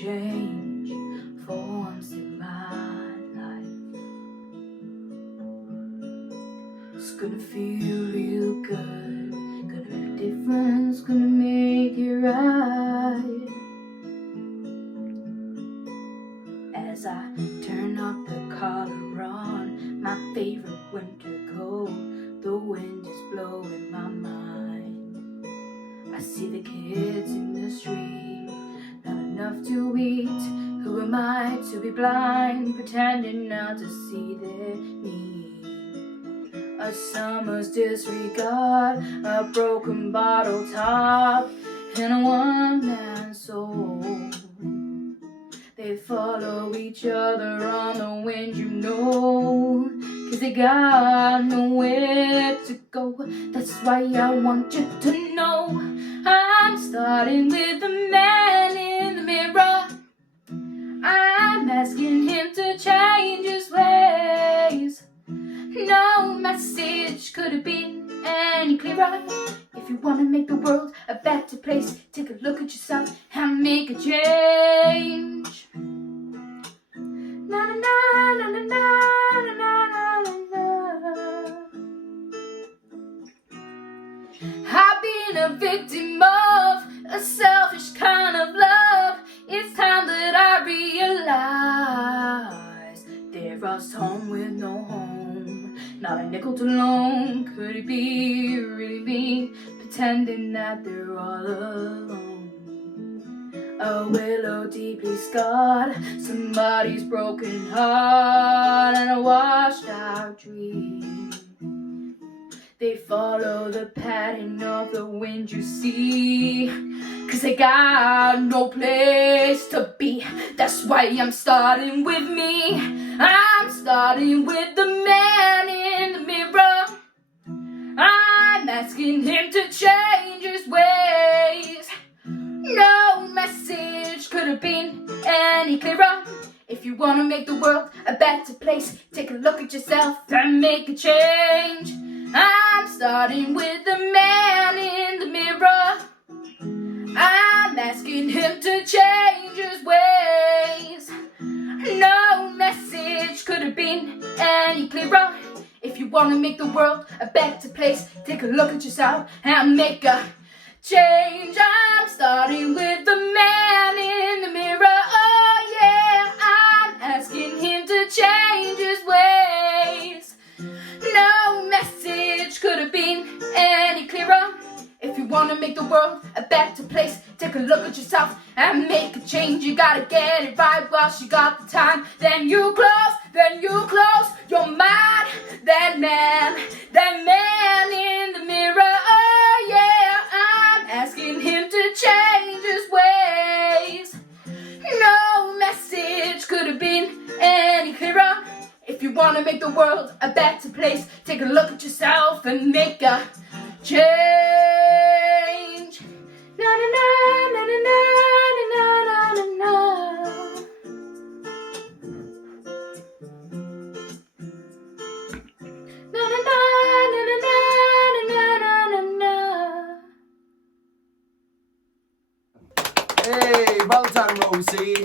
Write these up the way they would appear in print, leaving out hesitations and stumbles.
change for once in my life. It's gonna feel real good, gonna make a difference, gonna make it right. As I turn up the collar on my favorite winter coat, the wind is blowing my mind. I see the kids in the street, not enough to eat. Who am I to be blind, pretending not to see their need? A summer's disregard, a broken bottle top, and a one-man soul. They follow each other on the wind, you know, 'cause they got nowhere to go. That's why I want you to know I'm starting with the man in the mirror. I'm asking him to change his ways. No message could have been any clearer. If you want to make the world a better place, take a look at yourself and make a change. Na na na na na na na na na. I've been a victim of a selfish kind of love. It's time that I realize there are some with no home, not a nickel to loan. Could it be really me, pretending that they're all alone? A willow deeply scarred, somebody's broken heart, and a washed out dream. They follow the pattern of the wind, you see, 'cause they got no place to be. That's why I'm starting with me. I'm starting with the man in the mirror. I'm asking him to change his ways. No message could have been any clearer. If you want to make the world a better place, take a look at yourself and make a change. I'm starting with the man in the mirror. I'm asking him to change his ways. No message could have been any clearer. If you want to make the world a better place, take a look at yourself and make a change. I'm starting with the man in the mirror. Oh yeah, I'm asking him to change his ways. No message could have been any clearer. If you want to make the world a better place, take a look at yourself and make a change. You gotta get it right while she got the time. Then you close your mind. That man in the mirror. Oh yeah, I'm asking him to change his ways. No message could have been any clearer. If you want to make the world a better place, take a look at yourself and make a change. Na na na na na na na na na na. Na na na na na na na na na. Hey, well done, Rosie.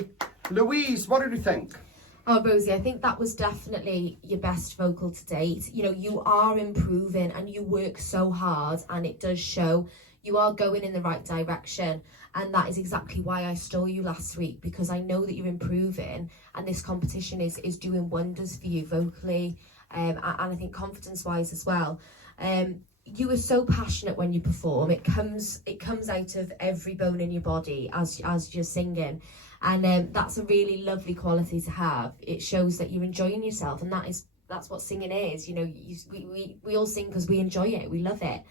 Louise, what did you think? Oh, Rosie, I think that was definitely your best vocal to date. You know, you are improving and you work so hard, and it does show. You are going in the right direction, and that is exactly why I stole you last week, because I know that you're improving, and this competition is doing wonders for you vocally, and I think confidence-wise as well. You are so passionate when you perform. It comes out of every bone in your body as you're singing. And that's a really lovely quality to have. It shows that you're enjoying yourself, and that's what singing is. You know, we all sing because we enjoy it, we love it.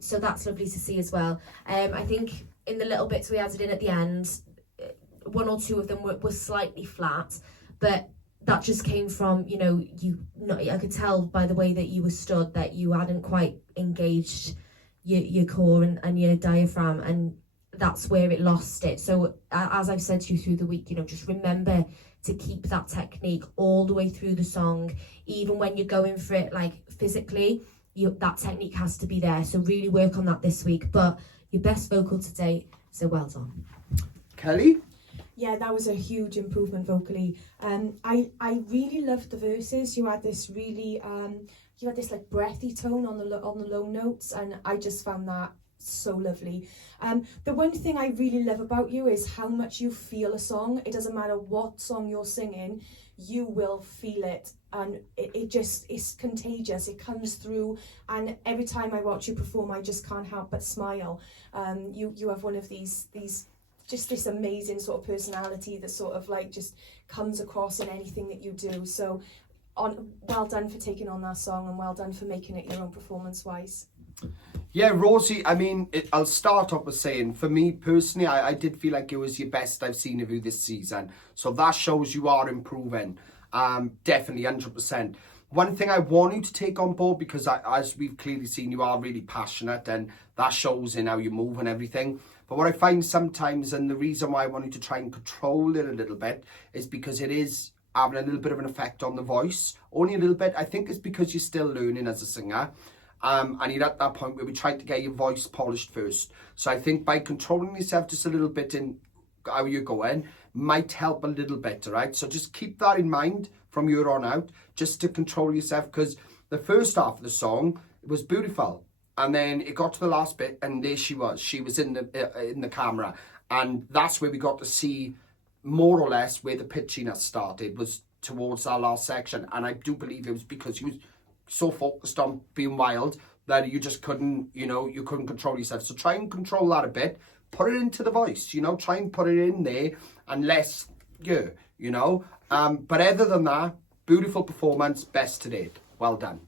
So that's lovely to see as well. I think in the little bits we added in at the end, one or two of them were slightly flat, but that just came from, you know, I could tell by the way that you were stood that you hadn't quite engaged your core and your diaphragm, and that's where it lost it. So as I've said to you through the week, you know, just remember to keep that technique all the way through the song. Even when you're going for it, like physically, that technique has to be there. So really work on that this week. But your best vocal to date, so well done. Kelly? Yeah, that was a huge improvement vocally. I really loved the verses. You had this really like breathy tone on the low notes, and I just found that so lovely. The one thing I really love about you is how much you feel a song. It doesn't matter what song you're singing, you will feel it, and it's contagious. It comes through, and every time I watch you perform, I just can't help but smile. You have one of these just this amazing sort of personality that sort of like just comes across in anything that you do. So well done for taking on that song, and well done for making it your own performance wise. Yeah, Rosie, I mean, I'll start off with saying, for me personally, I did feel like it was your best I've seen of you this season. So that shows you are improving. Definitely, 100%. One thing I want you to take on board, because as we've clearly seen, you are really passionate, and that shows in how you move and everything. But what I find sometimes, and the reason why I want you to try and control it a little bit, is because it is having a little bit of an effect on the voice. Only a little bit. I think it's because you're still learning as a singer. And you're at that point where we try to get your voice polished first. So I think by controlling yourself just a little bit in how you're going might help a little bit, right? So just keep that in mind from here on out, just to control yourself, because the first half of the song was beautiful. And then it got to the last bit, and there she was in the camera. And that's where we got to see more or less where the pitchiness started, was towards our last section. And I do believe it was because you was so focused on being wild that you just couldn't, you couldn't control yourself. So try and control that a bit. Put it into the voice, try and put it in there, and less, But other than that, beautiful performance, best to date. Well done.